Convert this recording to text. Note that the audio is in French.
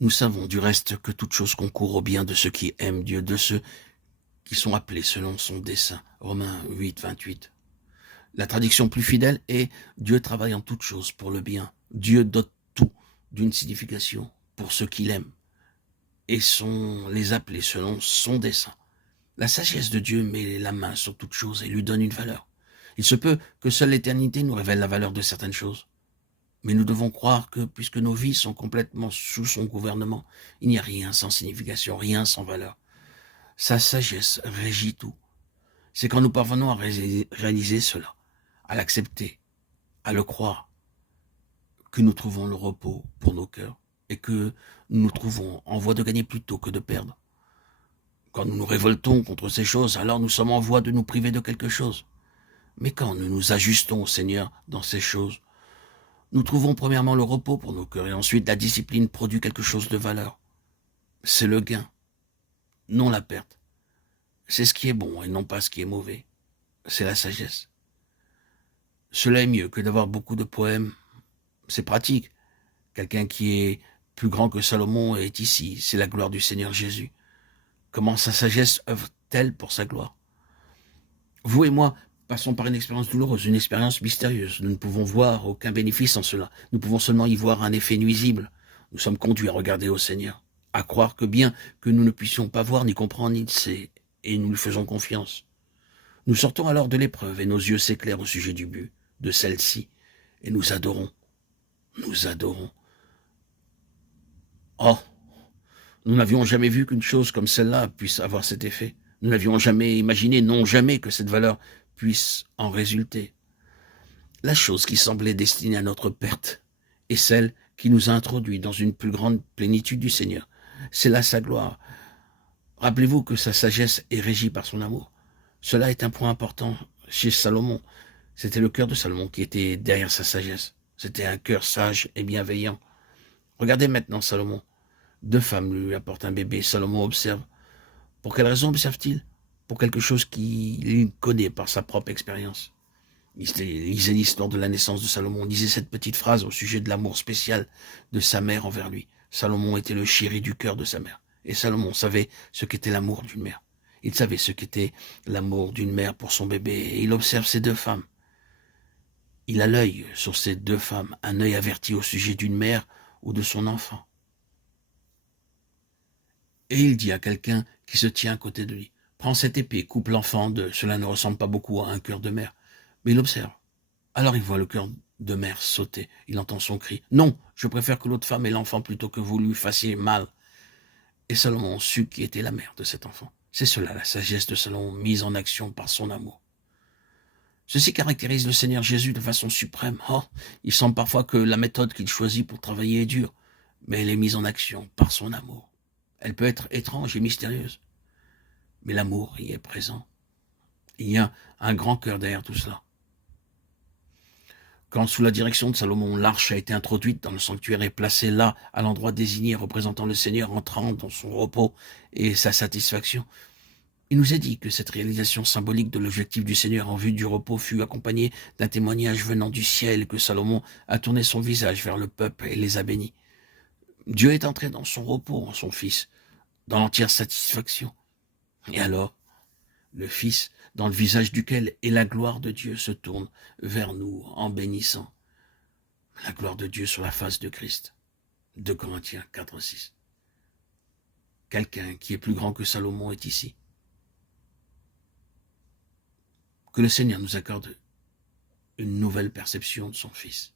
Nous savons du reste que toute chose concourt au bien de ceux qui aiment Dieu, de ceux qui sont appelés selon son dessein. Romains 8, 28. La traduction plus fidèle est Dieu travaille en toutes choses pour le bien. Dieu dote tout d'une signification pour ceux qui l'aiment et sont les appelés selon son dessein. La sagesse de Dieu met la main sur toute chose et lui donne une valeur. Il se peut que seule l'éternité nous révèle la valeur de certaines choses. Mais nous devons croire que, puisque nos vies sont complètement sous son gouvernement, il n'y a rien sans signification, rien sans valeur. Sa sagesse régit tout. C'est quand nous parvenons à réaliser cela, à l'accepter, à le croire, que nous trouvons le repos pour nos cœurs et que nous nous trouvons en voie de gagner plutôt que de perdre. Quand nous nous révoltons contre ces choses, alors nous sommes en voie de nous priver de quelque chose. Mais quand nous nous ajustons au Seigneur dans ces choses, nous trouvons premièrement le repos pour nos cœurs et ensuite la discipline produit quelque chose de valeur. C'est le gain, non la perte. C'est ce qui est bon et non pas ce qui est mauvais. C'est la sagesse. Cela est mieux que d'avoir beaucoup de poèmes. C'est pratique. Quelqu'un qui est plus grand que Salomon est ici. C'est la gloire du Seigneur Jésus. Comment sa sagesse œuvre-t-elle pour sa gloire? Vous et moi passons par une expérience douloureuse, une expérience mystérieuse. Nous ne pouvons voir aucun bénéfice en cela. Nous pouvons seulement y voir un effet nuisible. Nous sommes conduits à regarder au Seigneur, à croire que bien que nous ne puissions pas voir, ni comprendre, ni sait, et nous lui faisons confiance. Nous sortons alors de l'épreuve et nos yeux s'éclairent au sujet du but, de celle-ci, et nous adorons. Nous adorons. Oh, nous n'avions jamais vu qu'une chose comme celle-là puisse avoir cet effet. Nous n'avions jamais imaginé, non jamais, que cette valeur puisse en résulter. La chose qui semblait destinée à notre perte est celle qui nous a introduits dans une plus grande plénitude du Seigneur. C'est là sa gloire. Rappelez-vous que sa sagesse est régie par son amour. Cela est un point important chez Salomon. C'était le cœur de Salomon qui était derrière sa sagesse. C'était un cœur sage et bienveillant. Regardez maintenant Salomon. Deux femmes lui apportent un bébé. Salomon observe. Pour quelle raison observe-t-il? Pour quelque chose qu'il connaît par sa propre expérience. Il lisait l'histoire de la naissance de Salomon. Il disait cette petite phrase au sujet de l'amour spécial de sa mère envers lui. Salomon était le chéri du cœur de sa mère. Et Salomon savait ce qu'était l'amour d'une mère. Il savait ce qu'était l'amour d'une mère pour son bébé. Et il observe ces deux femmes. Il a l'œil sur ces deux femmes, un œil averti au sujet d'une mère ou de son enfant. Et il dit à quelqu'un qui se tient à côté de lui, « Prends cette épée, coupe l'enfant de... » Cela ne ressemble pas beaucoup à un cœur de mère. Mais il observe. Alors il voit le cœur de mère sauter. Il entend son cri. « Non, je préfère que l'autre femme ait l'enfant plutôt que vous lui fassiez mal. » Et Salomon sut qui était la mère de cet enfant. C'est cela la sagesse de Salomon mise en action par son amour. Ceci caractérise le Seigneur Jésus de façon suprême. Oh, il semble parfois que la méthode qu'il choisit pour travailler est dure, mais elle est mise en action par son amour. Elle peut être étrange et mystérieuse, mais l'amour y est présent. Il y a un grand cœur derrière tout cela. Quand, sous la direction de Salomon, l'arche a été introduite dans le sanctuaire et placée là, à l'endroit désigné représentant le Seigneur entrant dans son repos et sa satisfaction, il nous est dit que cette réalisation symbolique de l'objectif du Seigneur en vue du repos fut accompagnée d'un témoignage venant du ciel et que Salomon a tourné son visage vers le peuple et les a bénis. Dieu est entré dans son repos en son Fils, dans l'entière satisfaction. Et alors, le Fils, dans le visage duquel est la gloire de Dieu, se tourne vers nous en bénissant. La gloire de Dieu sur la face de Christ. 2 Corinthiens 4, 6. Quelqu'un qui est plus grand que Salomon est ici. Que le Seigneur nous accorde une nouvelle perception de son Fils.